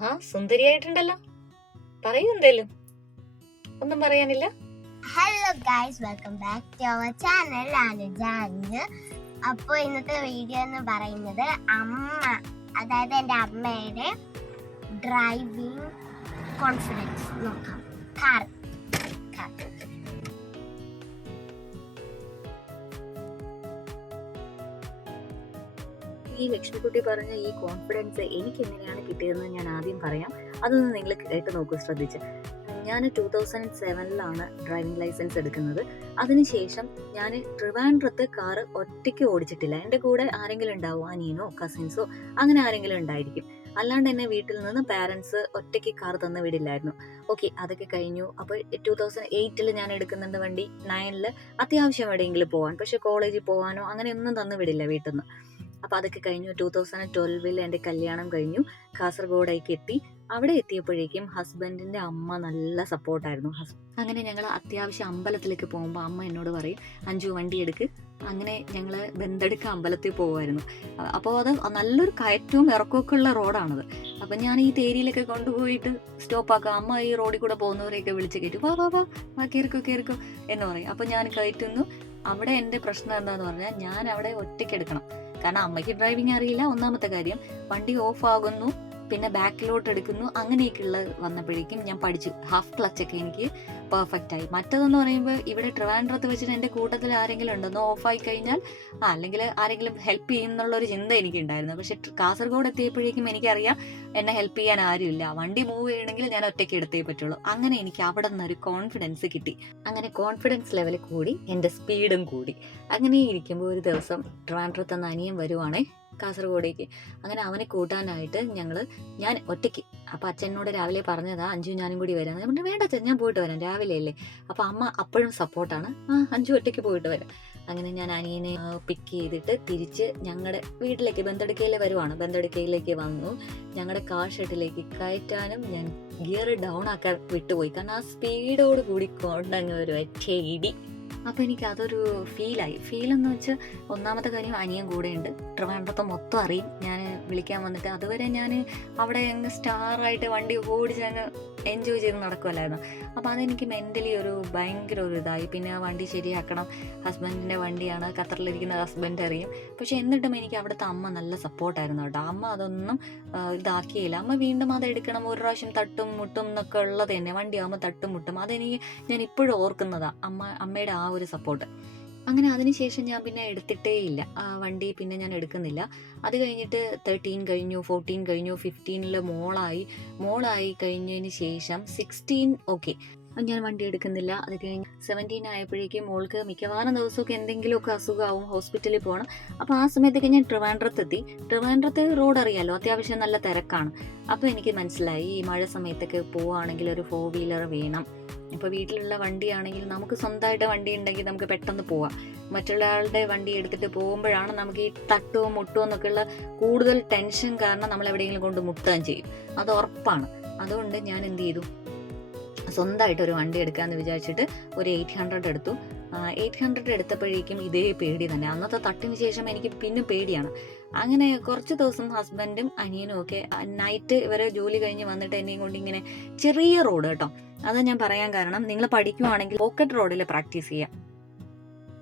ആഹാ സുന്ദരിയായിട്ടുണ്ടല്ലോ. പറയൂ എന്തേലും. ഒന്നും പറയാനില്ല. Hello guys welcome back to our channel അനുജാന് അപ്പോൾ ഇന്നത്തെ വീഡിയോ എന്ന് പറയുന്നത് അമ്മ അതായത് എന്റെ അമ്മയുടെ ഡ്രൈവിംഗ് കോൺഫിഡൻസ് നോക്കാം. കാർ കാർ ഈ ലക്ഷ്മിക്കുട്ടി പറഞ്ഞ ഈ കോൺഫിഡൻസ് എനിക്ക് എങ്ങനെയാണ് കിട്ടിയതെന്ന് ഞാൻ ആദ്യം പറയാം. അതൊന്ന് നിങ്ങൾ കേട്ട് നോക്കൂ ശ്രദ്ധിച്ച്. ഞാൻ ടൂ തൗസൻഡ് സെവനിലാണ് ഡ്രൈവിംഗ് ലൈസൻസ് എടുക്കുന്നത്. അതിനുശേഷം ഞാൻ ട്രിവാൻഡ്രത്ത് കാറ് ഒറ്റയ്ക്ക് ഓടിച്ചിട്ടില്ല. എന്റെ കൂടെ ആരെങ്കിലും ഉണ്ടാവും? അനിയനോ കസിൻസോ അങ്ങനെ ആരെങ്കിലും ഉണ്ടായിരിക്കും. അല്ലാണ്ട് എന്നെ വീട്ടിൽ നിന്ന് പാരൻസ് ഒറ്റയ്ക്ക് കാർ തന്ന് വിടില്ലായിരുന്നു. ഓക്കെ അതൊക്കെ കഴിഞ്ഞു. അപ്പോൾ ടൂ തൗസൻഡ് എയ്റ്റിൽ ഞാൻ എടുക്കുന്നുണ്ട് വണ്ടി. നയനിൽ അത്യാവശ്യം എവിടെയെങ്കിലും പോകാൻ പക്ഷേ കോളേജിൽ പോകാനോ അങ്ങനെയൊന്നും തന്നു വിടില്ല വീട്ടിൽ നിന്ന്. അപ്പോൾ അതൊക്കെ കഴിഞ്ഞു. ടൂ തൗസൻഡ് ട്വൽവിൽ എന്റെ കല്യാണം കഴിഞ്ഞു. കാസർഗോഡേക്ക് എത്തി. അവിടെ എത്തിയപ്പോഴേക്കും ഹസ്ബൻഡിന്റെ അമ്മ നല്ല സപ്പോർട്ടായിരുന്നു ഹസ് അങ്ങനെ ഞങ്ങൾ അത്യാവശ്യം അമ്പലത്തിലേക്ക് പോകുമ്പോൾ അമ്മ എന്നോട് പറയും അഞ്ചു വണ്ടി എടുക്ക്. അങ്ങനെ ഞങ്ങൾ ബന്ധെടുക്ക അമ്പലത്തിൽ പോകുമായിരുന്നു അപ്പോൾ അത് നല്ലൊരു കയറ്റവും ഇറക്കമൊക്കെ ഉള്ള റോഡാണത്. അപ്പം ഞാൻ ഈ തേരിയിലൊക്കെ കൊണ്ടുപോയിട്ട് സ്റ്റോപ്പാക്കുക അമ്മ ഈ റോഡിൽ കൂടെ പോകുന്നവരെയൊക്കെ വിളിച്ച് കയറ്റും വാ വാ വാ വാ കയറിക്കോ കയറിക്കോ എന്ന് പറയും. അപ്പം ഞാൻ കയറ്റുന്നു. അവിടെ എന്റെ പ്രശ്നം എന്താണെന്ന് പറഞ്ഞാൽ ഞാൻ അവിടെ ഒറ്റയ്ക്ക് എടുക്കണം. കാരണം അമ്മയ്ക്ക് ഡ്രൈവിംഗ് അറിയില്ല. ഒന്നാമത്തെ കാര്യം വണ്ടി ഓഫ് ആകുന്നു പിന്നെ ബാക്കിലോട്ട് എടുക്കുന്നു അങ്ങനെയൊക്കെയുള്ള വന്നപ്പോഴേക്കും ഞാൻ പഠിച്ചു. ഹാഫ് ക്ലച്ചൊക്കെ എനിക്ക് പെർഫെക്റ്റ് ആയി. മറ്റതെന്ന് പറയുമ്പോൾ ഇവിടെ ട്രിവാൻഡ്രത്ത് വെച്ചിട്ട് എന്റെ കൂട്ടത്തിൽ ആരെങ്കിലും ഉണ്ടെന്നോ ഓഫായി കഴിഞ്ഞാൽ ആ അല്ലെങ്കിൽ ആരെങ്കിലും ഹെൽപ്പ് ചെയ്യുന്നുള്ളൊരു ചിന്ത എനിക്കുണ്ടായിരുന്നു. പക്ഷെ കാസർഗോഡ് എത്തിയപ്പോഴേക്കും എനിക്കറിയാം എന്നെ ഹെൽപ്പ് ചെയ്യാൻ ആരുമില്ല. വണ്ടി മൂവ് ചെയ്യണമെങ്കിൽ ഞാൻ ഒറ്റയ്ക്ക് എടുത്തേ പറ്റുള്ളൂ. അങ്ങനെ എനിക്ക് അവിടെ നിന്ന് ഒരു കോൺഫിഡൻസ് കിട്ടി. അങ്ങനെ കോൺഫിഡൻസ് ലെവൽ കൂടി എന്റെ സ്പീഡും കൂടി. അങ്ങനെ ഇരിക്കുമ്പോൾ ഒരു ദിവസം ട്രിവാൻഡ്രത്ത് നിന്ന് അനിയൻ വരുവാണേ. കാസർഗോഡേക്ക്. അങ്ങനെ അവനെ കൂട്ടാനായിട്ട് ഞങ്ങൾ ഞാൻ ഒറ്റയ്ക്ക്. അപ്പം അച്ഛനോട് രാവിലെ പറഞ്ഞതാ അഞ്ചു ഞാനും കൂടി വരാം. പറഞ്ഞു വേണ്ട അച്ഛൻ ഞാൻ പോയിട്ട് വരാം രാവിലെ അല്ലേ? അപ്പം അമ്മ അപ്പോഴും സപ്പോർട്ടാണ്. ആ അഞ്ചു ഒറ്റയ്ക്ക് പോയിട്ട് വരാം. അങ്ങനെ ഞാൻ അനിയനെ പിക്ക് ചെയ്തിട്ട് തിരിച്ച് ഞങ്ങളുടെ വീട്ടിലേക്ക് ബന്ധടുക്കയിലെ വരുവാണ്. ബന്ധടുക്കയിലേക്ക് വന്നു. ഞങ്ങളുടെ കാർ ഷെഡിലേക്ക് കയറ്റാനും ഞാൻ ഗിയർ ഡൗൺ ആക്കാൻ വിട്ടുപോയി. കാരണം ആ സ്പീഡോട് കൂടി കൊണ്ടങ്ങ് ഒരു ഒറ്റ ഇടി അപ്പോൾ എനിക്ക് അതൊരു ഫീലായി ഫീൽ എന്ന് വെച്ചാൽ ഒന്നാമത്തെ കാര്യം അനിയൻ കൂടെയുണ്ട്. ട്രിവാൻഡ്രത്തെ മൊത്തം അറിയും. ഞാൻ വിളിക്കാൻ വന്നിട്ട് അതുവരെ ഞാൻ അവിടെ അങ്ങ് സ്റ്റാറായിട്ട് വണ്ടി ഓടിച്ച് അങ്ങ് എൻജോയ് ചെയ്ത് നടക്കുമല്ലായിരുന്നു അപ്പോൾ അതെനിക്ക് മെന്റലി ഒരു ഭയങ്കര ഒരു ഇതായി. പിന്നെ ആ വണ്ടി ശരിയാക്കണം. ഹസ്ബൻഡിന്റെ വണ്ടിയാണ്. ഖത്തറിലിരിക്കുന്ന ഹസ്ബൻഡ് അറിയും. പക്ഷെ എന്നിട്ടും എനിക്ക് അവിടുത്തെ അമ്മ നല്ല സപ്പോർട്ടായിരുന്നു കേട്ടോ. അമ്മ അതൊന്നും ഇതാക്കിയില്ല. അമ്മ വീണ്ടും അത് എടുക്കണം. ഒരു പ്രാവശ്യം തട്ടും മുട്ടും എന്നൊക്കെ ഉള്ളത് തന്നെ. വണ്ടിയാകുമ്പോൾ തട്ടും മുട്ടും. അതെനിക്ക് ഞാൻ ഇപ്പോഴും ഓർക്കുന്നതാണ് അമ്മ അമ്മയുടെ ആ ഒരു സപ്പോർട്ട് അങ്ങനെ അതിനുശേഷം ഞാൻ പിന്നെ എടുത്തിട്ടേ ഇല്ല. ആ വണ്ടി പിന്നെ ഞാൻ എടുക്കുന്നില്ല. അത് കഴിഞ്ഞിട്ട് തേർട്ടീൻ കഴിഞ്ഞു ഫോർട്ടീൻ കഴിഞ്ഞു ഫിഫ്റ്റീനിൽ മോളായി. മോളായി കഴിഞ്ഞതിന് ശേഷം സിക്സ്റ്റീൻ ഓക്കെ ഞാൻ വണ്ടി എടുക്കുന്നില്ല. അത് കഴിഞ്ഞ് സെവന്റീൻ ആയപ്പോഴേക്കും മോൾക്ക് മിക്കവാറും ദിവസമൊക്കെ എന്തെങ്കിലുമൊക്കെ അസുഖമാവും ഹോസ്പിറ്റലിൽ പോകണം. അപ്പോൾ ആ സമയത്തൊക്കെ ഞാൻ ട്രിവാൻഡ്രത്തെത്തി. ട്രിവാൻഡ്രത്ത് റോഡ് അറിയാലോ? അത്യാവശ്യം നല്ല തിരക്കാണ്. അപ്പോൾ എനിക്ക് മനസ്സിലായി ഈ മഴ സമയത്തൊക്കെ പോവുകയാണെങ്കിൽ ഒരു ഫോർ വീലർ വേണം. ഇപ്പോൾ വീട്ടിലുള്ള വണ്ടിയാണെങ്കിൽ നമുക്ക് സ്വന്തമായിട്ട് വണ്ടി ഉണ്ടെങ്കിൽ നമുക്ക് പെട്ടെന്ന് പോവാം. മറ്റുള്ള ആളുടെ വണ്ടി എടുത്തിട്ട് പോകുമ്പോഴാണ് നമുക്ക് ഈ തട്ടും മുട്ടും എന്നൊക്കെയുള്ള കൂടുതൽ ടെൻഷൻ കാരണം നമ്മൾ എവിടെയെങ്കിലും കൊണ്ട് മുട്ടുകയും ചെയ്യും. അത് ഉറപ്പാണ്. അതുകൊണ്ട് ഞാൻ എന്ത് ചെയ്തു? സ്വന്തമായിട്ട് ഒരു വണ്ടി എടുക്കാമെന്ന് വിചാരിച്ചിട്ട് ഒരു എയ്റ്റ് ഹൺഡ്രഡ് എടുത്തു. എയ്റ്റ് ഹൺഡ്രഡ് എടുത്തപ്പോഴേക്കും ഇതേ പേടി തന്നെ. അന്നത്തെ തട്ടിന് ശേഷം എനിക്ക് പിന്നെ പേടിയാണ്. അങ്ങനെ കുറച്ച് ദിവസം ഹസ്ബൻഡും അനിയനും ഒക്കെ നൈറ്റ് ഇവരെ ജോലി കഴിഞ്ഞ് വന്നിട്ട് എന്നെയും കൊണ്ട് ഇങ്ങനെ ചെറിയ റോഡ് കേട്ടോ. അത് ഞാൻ പറയാൻ കാരണം നിങ്ങൾ പഠിക്കുവാണെങ്കിൽ പോക്കറ്റ് റോഡിൽ പ്രാക്ടീസ് ചെയ്യാം.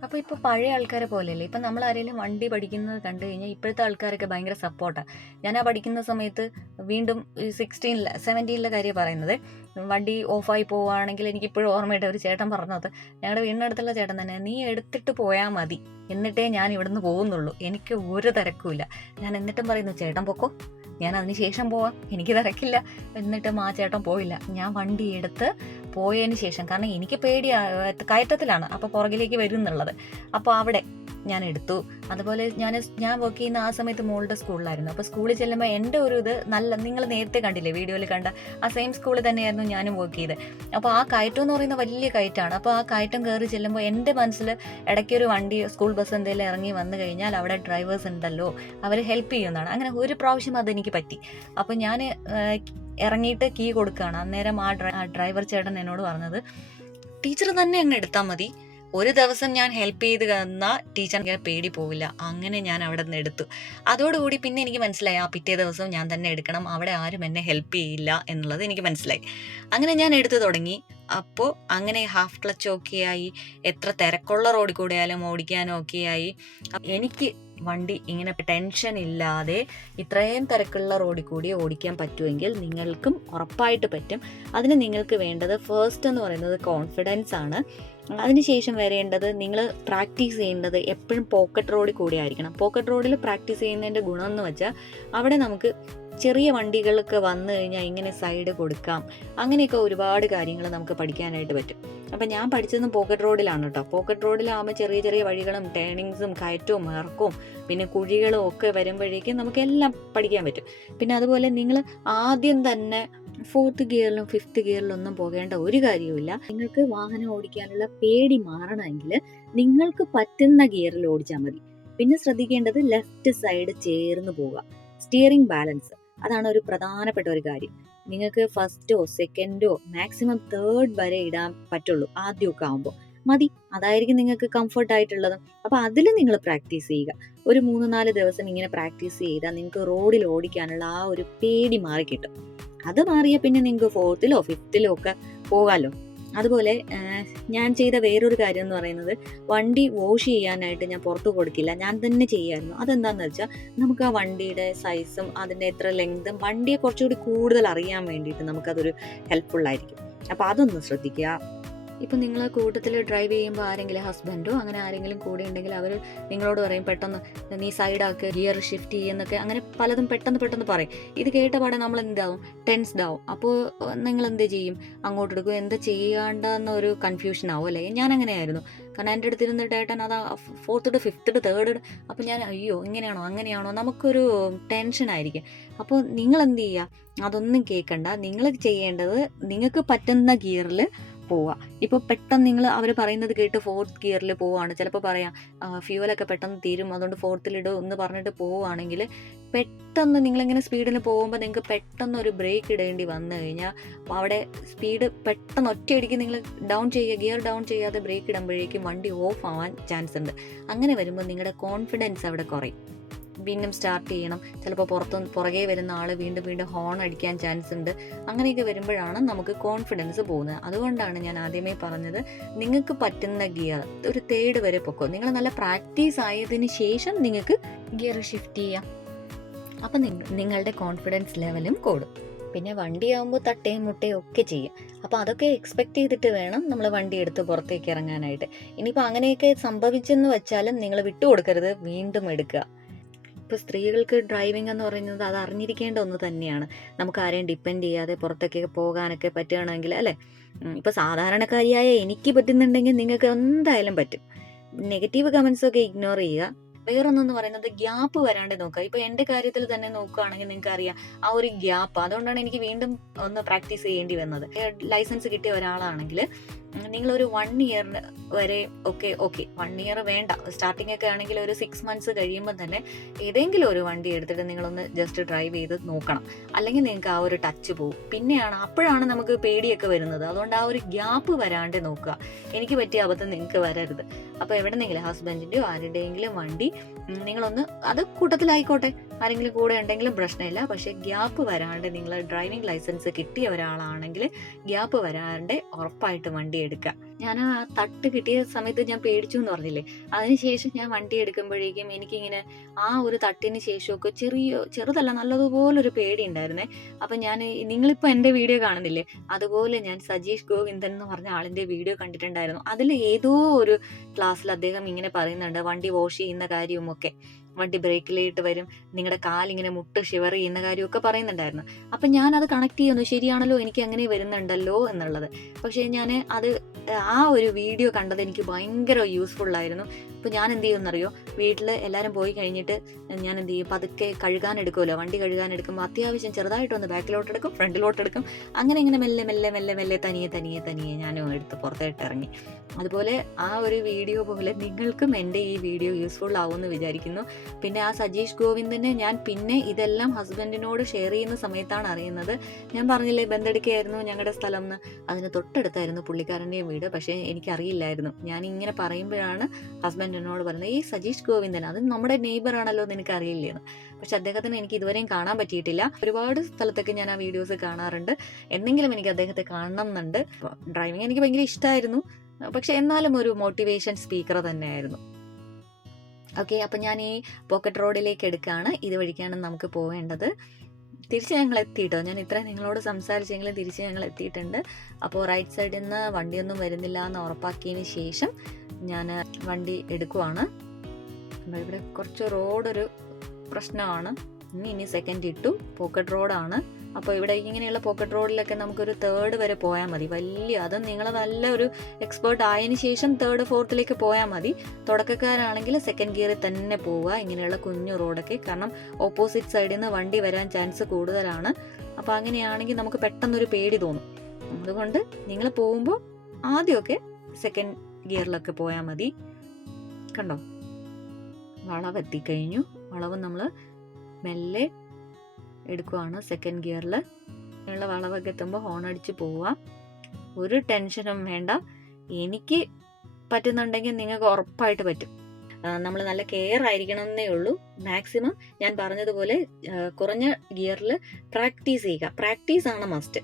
അപ്പോൾ ഇപ്പോൾ പഴയ ആൾക്കാരെ പോലെയല്ലേ? ഇപ്പം നമ്മൾ ആരെങ്കിലും വണ്ടി പഠിക്കുന്നത് കണ്ടു കഴിഞ്ഞാൽ ഇപ്പോഴത്തെ ആൾക്കാരൊക്കെ ഭയങ്കര സപ്പോർട്ടാണ് ഞാൻ ആ പഠിക്കുന്ന സമയത്ത് വീണ്ടും സിക്സ്റ്റീനിലെ സെവന്റീനിലെ കാര്യം പറയുന്നത്. വണ്ടി ഓഫായി പോവുകയാണെങ്കിൽ എനിക്ക് ഇപ്പോഴും ഓർമ്മയിട്ട് ഒരു ചേട്ടൻ പറഞ്ഞത്. ഞങ്ങളുടെ വീടിനടുത്തുള്ള ചേട്ടൻ തന്നെ നീ എടുത്തിട്ട് പോയാൽ മതി. എന്നിട്ടേ ഞാൻ ഇവിടുന്ന് പോകുന്നുള്ളൂ. എനിക്ക് ഒരു തിരക്കുമില്ല ഞാൻ എന്നിട്ടും പറയുന്നു ചേട്ടൻ പൊക്കോ. ഞാൻ അതിന് ശേഷം പോവാം. എനിക്ക് തിരക്കില്ല. എന്നിട്ടും ആ ചേട്ടൻ പോയില്ല. ഞാൻ വണ്ടി എടുത്ത് പോയതിന് ശേഷം കാരണം എനിക്ക് പേടി കയറ്റത്തിലാണ് അപ്പോൾ പുറകിലേക്ക് വരും എന്നുള്ളത് അപ്പോൾ അവിടെ ഞാൻ എടുത്തു. അതുപോലെ ഞാൻ ഞാൻ വർക്ക് ചെയ്യുന്ന ആ സമയത്ത് മോളുടെ സ്കൂളിലായിരുന്നു. അപ്പോൾ സ്കൂളിൽ ചെല്ലുമ്പോൾ എന്റെ ഒരു ഇത് നല്ല നിങ്ങൾ നേരത്തെ കണ്ടില്ലേ വീഡിയോയിൽ കണ്ട ആ സെയിം സ്കൂളിൽ തന്നെയായിരുന്നു ഞാനും വർക്ക് ചെയ്തത് അപ്പോൾ ആ കയറ്റം എന്ന് പറയുന്ന വലിയ കയറ്റമാണ് അപ്പോൾ ആ കയറ്റം കയറി ചെല്ലുമ്പോൾ എന്റെ മനസ്സിൽ ഇടയ്ക്കൊരു വണ്ടി സ്കൂൾ ബസ് എന്തെങ്കിലും ഇറങ്ങി വന്നു കഴിഞ്ഞാൽ അവിടെ ഡ്രൈവേഴ്സ് ഉണ്ടല്ലോ അവർ ഹെൽപ്പ് ചെയ്യുന്നതാണ്. അങ്ങനെ ഒരു പ്രാവശ്യം അതെനിക്ക് പറ്റി. അപ്പോൾ ഞാൻ ഇറങ്ങിയിട്ട് കീ കൊടുക്കുകയാണ്. അന്നേരം ആ ഡ്രൈവർ ചേട്ടൻ എന്നോട് പറഞ്ഞത് ടീച്ചർ തന്നെ അങ്ങ് എടുത്താൽ മതി. ഒരു ദിവസം ഞാൻ ഹെൽപ്പ് ചെയ്ത് തന്ന ടീച്ചറിന് പേടി പോവില്ല. അങ്ങനെ ഞാൻ അവിടെ നിന്ന് എടുത്തു. അതോടുകൂടി പിന്നെ എനിക്ക് മനസ്സിലായി ആ പിറ്റേ ദിവസം ഞാൻ തന്നെ എടുക്കണം. അവിടെ ആരും എന്നെ ഹെൽപ്പ് ചെയ്യില്ല എന്നുള്ളത് എനിക്ക് മനസ്സിലായി. അങ്ങനെ ഞാൻ എടുത്തു തുടങ്ങി. അപ്പോൾ അങ്ങനെ ഹാഫ് ക്ലച്ച് ഒക്കെ ആയി. എത്ര തിരക്കുള്ള റോഡിൽ കൂടെ ആയാലും ഓടിക്കാനും ഒക്കെ ആയി. എനിക്ക് വണ്ടി ഇങ്ങനെ ടെൻഷൻ ഇല്ലാതെ ഇത്രയും തിരക്കുള്ള റോഡിൽ കൂടി ഓടിക്കാൻ പറ്റുമെങ്കിൽ നിങ്ങൾക്കും ഉറപ്പായിട്ട് പറ്റും. അതിന് നിങ്ങൾക്ക് വേണ്ടത് ഫസ്റ്റ് എന്ന് പറയുന്നത് കോൺഫിഡൻസ് ആണ്. അതിനുശേഷം വരേണ്ടത് നിങ്ങൾ പ്രാക്ടീസ് ചെയ്യേണ്ടത് എപ്പോഴും പോക്കറ്റ് റോഡിൽ കൂടി ആയിരിക്കണം. പോക്കറ്റ് റോഡിൽ പ്രാക്ടീസ് ചെയ്യുന്നതിന്റെ ഗുണം എന്ന് വെച്ചാൽ അവിടെ നമുക്ക് ചെറിയ വണ്ടികളൊക്കെ വന്നു കഴിഞ്ഞാൽ ഇങ്ങനെ സൈഡ് കൊടുക്കാം. അങ്ങനെയൊക്കെ ഒരുപാട് കാര്യങ്ങൾ നമുക്ക് പഠിക്കാനായിട്ട് പറ്റും. അപ്പം ഞാൻ പഠിച്ചതും പോക്കറ്റ് റോഡിലാണ് കേട്ടോ പോക്കറ്റ് റോഡിലാകുമ്പോൾ ചെറിയ ചെറിയ വഴികളും ടേണിങ്സും കയറ്റവും ഇറക്കവും പിന്നെ കുഴികളും ഒക്കെ വരുമ്പോഴേക്കും നമുക്ക് എല്ലാം പഠിക്കാൻ പറ്റും. പിന്നെ അതുപോലെ നിങ്ങൾ ആദ്യം തന്നെ ഫോർത്ത് ഗിയറിലും ഫിഫ്ത്ത് ഗിയറിലും ഒന്നും പോകേണ്ട ഒരു കാര്യവുമില്ല. നിങ്ങൾക്ക് വാഹനം ഓടിക്കാനുള്ള പേടി മാറണമെങ്കിൽ നിങ്ങൾക്ക് പറ്റുന്ന ഗിയറിൽ ഓടിച്ചാൽ മതി. പിന്നെ ശ്രദ്ധിക്കേണ്ടത് ലെഫ്റ്റ് സൈഡ് ചേർന്ന് പോവുക. സ്റ്റിയറിംഗ് ബാലൻസ് അതാണ് ഒരു പ്രധാനപ്പെട്ട ഒരു കാര്യം. നിങ്ങൾക്ക് ഫസ്റ്റോ സെക്കൻഡോ മാക്സിമം തേർഡ് വരെ ഇടാൻ പറ്റുള്ളൂ ആദ്യമൊക്കെ ആകുമ്പോൾ മതി. അതായിരിക്കും നിങ്ങൾക്ക് കംഫർട്ട് ആയിട്ടുള്ളത്. അപ്പൊ അതിൽ നിങ്ങൾ പ്രാക്ടീസ് ചെയ്യുക. ഒരു മൂന്ന് നാല് ദിവസം ഇങ്ങനെ പ്രാക്ടീസ് ചെയ്താൽ നിങ്ങൾക്ക് റോഡിൽ ഓടിക്കാനുള്ള ആ ഒരു പേടി മാറി കിട്ടും അത് മാറിയ പിന്നെ നിങ്ങൾക്ക് ഫോർത്തിലോ ഫിഫ്ത്തിലോ ഒക്കെ പോകാമല്ലോ അതുപോലെ ഞാൻ ചെയ്ത വേറൊരു കാര്യം എന്ന് പറയുന്നത് വണ്ടി വാഷ് ചെയ്യാനായിട്ട് ഞാൻ പുറത്ത് കൊടുക്കില്ല. ഞാൻ തന്നെ ചെയ്യായിരുന്നു. അതെന്താന്ന് വെച്ചാൽ നമുക്ക് ആ വണ്ടിയുടെ സൈസും അതിന്റെ എത്ര ലെങ്തും വണ്ടിയെ കുറച്ചുകൂടി കൂടുതൽ അറിയാൻ വേണ്ടിയിട്ട് നമുക്കതൊരു ഹെൽപ്ഫുൾ ആയിരിക്കും. അപ്പോൾ അതൊന്ന് ശ്രദ്ധിക്കുക. ഇപ്പം നിങ്ങൾ കൂട്ടത്തിൽ ഡ്രൈവ് ചെയ്യുമ്പോൾ ആരെങ്കിലും ഹസ്ബൻഡോ അങ്ങനെ ആരെങ്കിലും കൂടെ ഉണ്ടെങ്കിൽ അവർ നിങ്ങളോട് പറയും പെട്ടെന്ന് നീ സൈഡാക്ക് ഗിയർ ഷിഫ്റ്റ് ചെയ്യുന്നൊക്കെ അങ്ങനെ പലതും പെട്ടെന്ന് പെട്ടെന്ന് പറയും. ഇത് കേട്ട പാടെ നമ്മൾ എന്താവും ടെൻസ്ഡ് ആവും അപ്പോൾ നിങ്ങൾ എന്ത് ചെയ്യും? അങ്ങോട്ട് എടുക്കും. എന്താ ചെയ്യാണ്ടെന്നൊരു കൺഫ്യൂഷൻ ആവും അല്ലേ? ഞാൻ അങ്ങനെയായിരുന്നു. കാരണം എന്റെ അടുത്ത് ഇരുന്നിട്ട് ഏട്ടൻ അത് ഫോർത്ത് ഫിഫ്ത്ത് തേർഡ് അപ്പം ഞാൻ അയ്യോ ഇങ്ങനെയാണോ? അങ്ങനെയാണോ? നമുക്കൊരു ടെൻഷൻ ആയിരിക്കും. അപ്പോൾ നിങ്ങൾ എന്ത് ചെയ്യുക? അതൊന്നും കേൾക്കണ്ട നിങ്ങൾ ചെയ്യേണ്ടത് നിങ്ങൾക്ക് പറ്റുന്ന ഗിയറിൽ പോവുക ഇപ്പോൾ പെട്ടെന്ന് നിങ്ങൾ അവർ പറയുന്നത് കേട്ട് ഫോർത്ത് ഗിയറിൽ പോവുകയാണ് ചിലപ്പോൾ പറയാം ഫ്യൂവലൊക്കെ പെട്ടെന്ന് തീരും. അതുകൊണ്ട് ഫോർത്തിലിടും എന്ന് പറഞ്ഞിട്ട് പോവുകയാണെങ്കിൽ പെട്ടെന്ന് നിങ്ങളിങ്ങനെ സ്പീഡിൽ പോകുമ്പോൾ നിങ്ങൾക്ക് പെട്ടെന്ന് ഒരു ബ്രേക്ക് ഇടേണ്ടി വന്നു കഴിഞ്ഞാൽ അവിടെ സ്പീഡ് പെട്ടെന്ന് ഒറ്റയടിക്ക് നിങ്ങൾ ഡൗൺ ചെയ്യുക ഗിയർ ഡൗൺ ചെയ്യാതെ ബ്രേക്ക് ഇടുമ്പോഴേക്കും വണ്ടി ഓഫ് ആവാൻ ചാൻസ് ഉണ്ട്. അങ്ങനെ വരുമ്പോൾ നിങ്ങളുടെ കോൺഫിഡൻസ് അവിടെ കുറയും. വീണ്ടും സ്റ്റാർട്ട് ചെയ്യണം. ചിലപ്പോൾ പുറത്ത് പുറകെ വരുന്ന ആൾ വീണ്ടും വീണ്ടും ഹോൺ അടിക്കാൻ ചാൻസ് ഉണ്ട്. അങ്ങനെയൊക്കെ വരുമ്പോഴാണ് നമുക്ക് കോൺഫിഡൻസ് പോകുന്നത്. അതുകൊണ്ടാണ് ഞാൻ ആദ്യമേ പറഞ്ഞത് നിങ്ങൾക്ക് പറ്റുന്ന ഗിയർ ഒരു തേർഡ് വരെ പൊക്കോ. നിങ്ങൾ നല്ല പ്രാക്ടീസ് ആയതിന് ശേഷം നിങ്ങൾക്ക് ഗിയർ ഷിഫ്റ്റ് ചെയ്യാം. അപ്പം നിങ്ങളുടെ കോൺഫിഡൻസ് ലെവലും കൂടും. പിന്നെ വണ്ടിയാകുമ്പോൾ തട്ടയും മുട്ടയും ഒക്കെ ചെയ്യും. അപ്പോൾ അതൊക്കെ എക്സ്പെക്ട് ചെയ്തിട്ട് വേണം നമ്മൾ വണ്ടി എടുത്ത് പുറത്തേക്ക് ഇറങ്ങാനായിട്ട്. ഇനിയിപ്പോൾ അങ്ങനെയൊക്കെ സംഭവിച്ചെന്ന് വെച്ചാലും നിങ്ങൾ വിട്ടുകൊടുക്കരുത്. വീണ്ടും എടുക്കുക. ഇപ്പോൾ സ്ത്രീകൾക്ക് ഡ്രൈവിംഗ് എന്ന് പറയുന്നത് അത് അറിഞ്ഞിരിക്കേണ്ട ഒന്ന് തന്നെയാണ്. നമുക്ക് ആരെയും ഡിപ്പെൻഡ് ചെയ്യാതെ പുറത്തേക്ക് പോകാനൊക്കെ പറ്റുകയാണെങ്കിൽ അല്ലേ? ഇപ്പോൾ സാധാരണക്കാരിയായ എനിക്ക് പറ്റുന്നുണ്ടെങ്കിൽ നിങ്ങൾക്ക് എന്തായാലും പറ്റും. നെഗറ്റീവ് കമൻസ് ഒക്കെ ഇഗ്നോർ ചെയ്യുക. വേറൊന്നെന്ന് പറയുന്നത് ഗ്യാപ്പ് വരാണ്ട് നോക്കുക. ഇപ്പൊ എന്റെ കാര്യത്തിൽ തന്നെ നോക്കുകയാണെങ്കിൽ നിങ്ങൾക്ക് അറിയാം ആ ഒരു ഗ്യാപ്പ്. അതുകൊണ്ടാണ് എനിക്ക് വീണ്ടും ഒന്ന് പ്രാക്ടീസ് ചെയ്യേണ്ടി വന്നത്. ലൈസൻസ് കിട്ടിയ ഒരാളാണെങ്കിൽ നിങ്ങൾ ഒരു വൺ ഇയർ വരെ ഒക്കെ ഓക്കെ വൺ ഇയർ വേണ്ട. സ്റ്റാർട്ടിംഗ് ഒക്കെ ആണെങ്കിൽ ഒരു സിക്സ് മന്ത്സ് കഴിയുമ്പോൾ തന്നെ ഏതെങ്കിലും ഒരു വണ്ടി എടുത്തിട്ട് നിങ്ങളൊന്ന് ജസ്റ്റ് ഡ്രൈവ് ചെയ്ത് നോക്കണം. അല്ലെങ്കിൽ നിങ്ങൾക്ക് ആ ഒരു ടച്ച് പോകും പിന്നെയാണ് അപ്പോഴാണ് നമുക്ക് പേടിയൊക്കെ വരുന്നത്. അതുകൊണ്ട് ആ ഒരു ഗ്യാപ്പ് വരാണ്ട് നോക്കുക. എനിക്ക് പറ്റിയ അബദ്ധം നിങ്ങൾക്ക് വരരുത്. അപ്പോൾ എവിടെന്നെങ്കിലും ഹസ്ബൻഡിന്റെയോ ആരുടെയെങ്കിലും വണ്ടി നിങ്ങളൊന്ന് അത് കൂട്ടത്തിലായിക്കോട്ടെ. ആരെങ്കിലും കൂടെ ഉണ്ടെങ്കിലും പ്രശ്നമില്ല. പക്ഷേ ഗ്യാപ്പ് വരാണ്ട് നിങ്ങൾ ഡ്രൈവിംഗ് ലൈസൻസ് കിട്ടിയ ഒരാളാണെങ്കിൽ ഗ്യാപ്പ് വരാണ്ട് ഉറപ്പായിട്ട് വണ്ടി എടുക്കുക. ഞാൻ ആ തട്ട് കിട്ടിയ സമയത്ത് ഞാൻ പേടിച്ചു എന്ന് പറഞ്ഞില്ലേ? അതിനുശേഷം ഞാൻ വണ്ടി എടുക്കുമ്പോഴേക്കും എനിക്കിങ്ങനെ ആ ഒരു തട്ടിന് ശേഷമൊക്കെ ചെറിയ ചെറുതല്ല നല്ലതുപോലൊരു പേടി ഉണ്ടായിരുന്നേ. അപ്പം ഞാൻ നിങ്ങളിപ്പോൾ എന്റെ വീഡിയോ കാണുന്നില്ലേ? അതുപോലെ ഞാൻ സജീഷ് ഗോവിന്ദൻ എന്ന് പറഞ്ഞ ആളിന്റെ വീഡിയോ കണ്ടിട്ടുണ്ടായിരുന്നു. അതിൽ ഏതോ ഒരു ക്ലാസ്സിൽ അദ്ദേഹം ഇങ്ങനെ പറയുന്നുണ്ട് വണ്ടി വാഷ് ചെയ്യുന്ന കാര്യവുമൊക്കെ. വണ്ടി ബ്രേക്കിലേട്ട് വരും. നിങ്ങളുടെ കാലിങ്ങനെ മുട്ട് ഷിവർ ചെയ്യുന്ന കാര്യമൊക്കെ പറയുന്നുണ്ടായിരുന്നു. അപ്പം ഞാൻ അത് കണക്ട് ചെയ്യുന്നു. ശരിയാണല്ലോ എനിക്ക് അങ്ങനെ വരുന്നുണ്ടല്ലോ എന്നുള്ളത്. പക്ഷേ ഞാൻ അത് ആ ഒരു വീഡിയോ കണ്ടത് എനിക്ക് ഭയങ്കര യൂസ്ഫുൾ അപ്പോൾ ഞാൻ എന്ത് ചെയ്യുമെന്നറിയോ വീട്ടിൽ എല്ലാവരും പോയി കഴിഞ്ഞിട്ട് ഞാൻ എന്ത് ചെയ്യും? പതുക്കെ കഴുകാൻ എടുക്കുമല്ലോ? വണ്ടി കഴുകാൻ എടുക്കുമ്പോൾ അത്യാവശ്യം ചെറുതായിട്ടൊന്ന് ബാക്കിലോട്ട് എടുക്കും ഫ്രണ്ടിലോട്ട് എടുക്കും. അങ്ങനെ ഇങ്ങനെ മെല്ലെ മെല്ലെ മെല്ലെ മെല്ലെ തനിയെ തനിയെ തനിയെ ഞാനും എടുത്ത് പുറത്തേട്ട് ഇറങ്ങി. അതുപോലെ ആ ഒരു വീഡിയോ പോലെ നിങ്ങൾക്കും എന്റെ ഈ വീഡിയോ യൂസ്ഫുൾ ആവുമെന്ന് വിചാരിക്കുന്നു. പിന്നെ ആ സജീഷ് ഗോവിന്ദനെ ഞാൻ പിന്നെ ഇതെല്ലാം ഹസ്ബൻഡിനോട് ഷെയർ ചെയ്യുന്ന സമയത്താണ് അറിയുന്നത്. ഞാൻ പറഞ്ഞില്ലേ ബന്ധടിക്കായിരുന്നു ഞങ്ങളുടെ സ്ഥലം എന്ന് അതിന് തൊട്ടടുത്തായിരുന്നു പുള്ളിക്കാരന്റെയും വീട്. പക്ഷേ എനിക്കറിയില്ലായിരുന്നു. ഞാൻ ഇങ്ങനെ പറയുമ്പോഴാണ് ഹസ്ബൻഡ് എന്നോട് പറഞ്ഞു ഈ സജീഷ് ഗോവിന്ദൻ അത് നമ്മുടെ നെയ്ബർ ആണല്ലോ എന്ന് എനിക്ക് അറിയില്ലേന്ന് പക്ഷെ അദ്ദേഹത്തിന് എനിക്ക് ഇതുവരെയും കാണാൻ പറ്റിയിട്ടില്ല. ഒരുപാട് സ്ഥലത്തൊക്കെ ഞാൻ ആ വീഡിയോസ് കാണാറുണ്ട്. എന്തെങ്കിലും എനിക്ക് അദ്ദേഹത്തെ കാണണം എന്നുണ്ട് ഡ്രൈവിംഗ് എനിക്ക് ഭയങ്കര ഇഷ്ടമായിരുന്നു പക്ഷെ എന്നാലും ഒരു മോട്ടിവേഷൻ സ്പീക്കർ തന്നെയായിരുന്നു. ഓക്കെ അപ്പം ഞാൻ ഈ പോക്കറ്റ് റോഡിലേക്ക് എടുക്കുകയാണ് ഇതുവഴിക്കാണ് നമുക്ക് പോവേണ്ടത്. തിരിച്ച് ഞങ്ങൾ എത്തിയിട്ടോ ഞാൻ ഇത്ര നിങ്ങളോട് സംസാരിച്ചെങ്കിലും തിരിച്ച് ഞങ്ങൾ എത്തിയിട്ടുണ്ട് അപ്പോൾ റൈറ്റ് സൈഡിൽ നിന്ന് വണ്ടിയൊന്നും വരുന്നില്ല എന്ന് ഉറപ്പാക്കിയതിന് ശേഷം ഞാൻ വണ്ടി എടുക്കുവാണ്. ഇവിടെ കുറച്ച് റോഡൊരു പ്രശ്നമാണ്. ഇനി ഇനി സെക്കൻഡ് ഇട്ടു. പോക്കറ്റ് റോഡാണ് അപ്പോൾ ഇവിടെ ഇങ്ങനെയുള്ള പോക്കറ്റ് റോഡിലൊക്കെ നമുക്കൊരു തേർഡ് വരെ പോയാൽ മതി. വലിയ അത് നിങ്ങൾ നല്ല ഒരു എക്സ്പേർട്ട് ആയതിനു ശേഷം തേർഡ് ഫോർത്തിലേക്ക് പോയാൽ മതി. തുടക്കക്കാരാണെങ്കിൽ സെക്കൻഡ് ഗിയറിൽ തന്നെ പോവുക. ഇങ്ങനെയുള്ള കുഞ്ഞു റോഡൊക്കെ കാരണം ഓപ്പോസിറ്റ് സൈഡിൽ നിന്ന് വണ്ടി വരാൻ ചാൻസ് കൂടുതലാണ്. അപ്പോൾ അങ്ങനെയാണെങ്കിൽ നമുക്ക് പെട്ടെന്നൊരു പേടി തോന്നും. അതുകൊണ്ട് നിങ്ങൾ പോകുമ്പോൾ ആദ്യമൊക്കെ സെക്കൻഡ് ഗിയറിലൊക്കെ പോയാൽ മതി. കണ്ടോ? വളവ് എത്തിക്കഴിഞ്ഞു വളവ് നമ്മൾ മെല്ലെ എടുക്കുവാണ് സെക്കൻഡ് ഗിയറിൽ ഉള്ള വളവൊക്കെ എത്തുമ്പോൾ ഹോൺ അടിച്ച് പോവുക ഒരു ടെൻഷനും വേണ്ട. എനിക്ക് പറ്റുന്നുണ്ടെങ്കിൽ നിങ്ങൾക്ക് ഉറപ്പായിട്ട് പറ്റും. നമ്മൾ നല്ല കെയർ ആയിരിക്കണം എന്നേ ഉള്ളൂ. മാക്സിമം ഞാൻ പറഞ്ഞതുപോലെ കുറഞ്ഞ ഗിയറിൽ പ്രാക്ടീസ് ചെയ്യുക. പ്രാക്ടീസ് ആണ് മസ്റ്റ്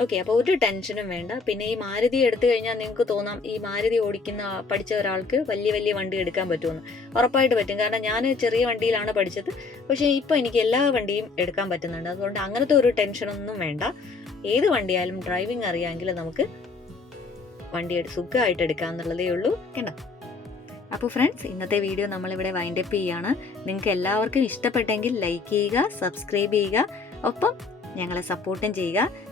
ഓക്കെ അപ്പോൾ ഒരു ടെൻഷനും വേണ്ട. പിന്നെ ഈ മാരുതി എടുത്തു കഴിഞ്ഞാൽ നിങ്ങൾക്ക് തോന്നാം ഈ മാരുതി ഓടിക്കുന്ന പഠിച്ച ഒരാൾക്ക് വലിയ വലിയ വണ്ടി എടുക്കാൻ പറ്റുമെന്ന്. ഉറപ്പായിട്ട് പറ്റും. കാരണം ഞാൻ ചെറിയ വണ്ടിയിലാണ് പഠിച്ചത്. പക്ഷേ ഇപ്പോൾ എനിക്ക് എല്ലാ വണ്ടിയും എടുക്കാൻ പറ്റുന്നുണ്ട്. അതുകൊണ്ട് അങ്ങനത്തെ ഒരു ടെൻഷനൊന്നും വേണ്ട. ഏത് വണ്ടിയായാലും ഡ്രൈവിംഗ് അറിയാമെങ്കിൽ നമുക്ക് വണ്ടി സുഖമായിട്ട് എടുക്കാമെന്നുള്ളതേ ഉള്ളൂ. കണ്ടോ അപ്പോൾ ഫ്രണ്ട്സ് ഇന്നത്തെ വീഡിയോ നമ്മളിവിടെ വൈൻഡപ്പ് ചെയ്യാണ്. നിങ്ങൾക്ക് എല്ലാവർക്കും ഇഷ്ടപ്പെട്ടെങ്കിൽ ലൈക്ക് ചെയ്യുക സബ്സ്ക്രൈബ് ചെയ്യുക. ഒപ്പം ഞങ്ങളെ സപ്പോർട്ടും ചെയ്യുക.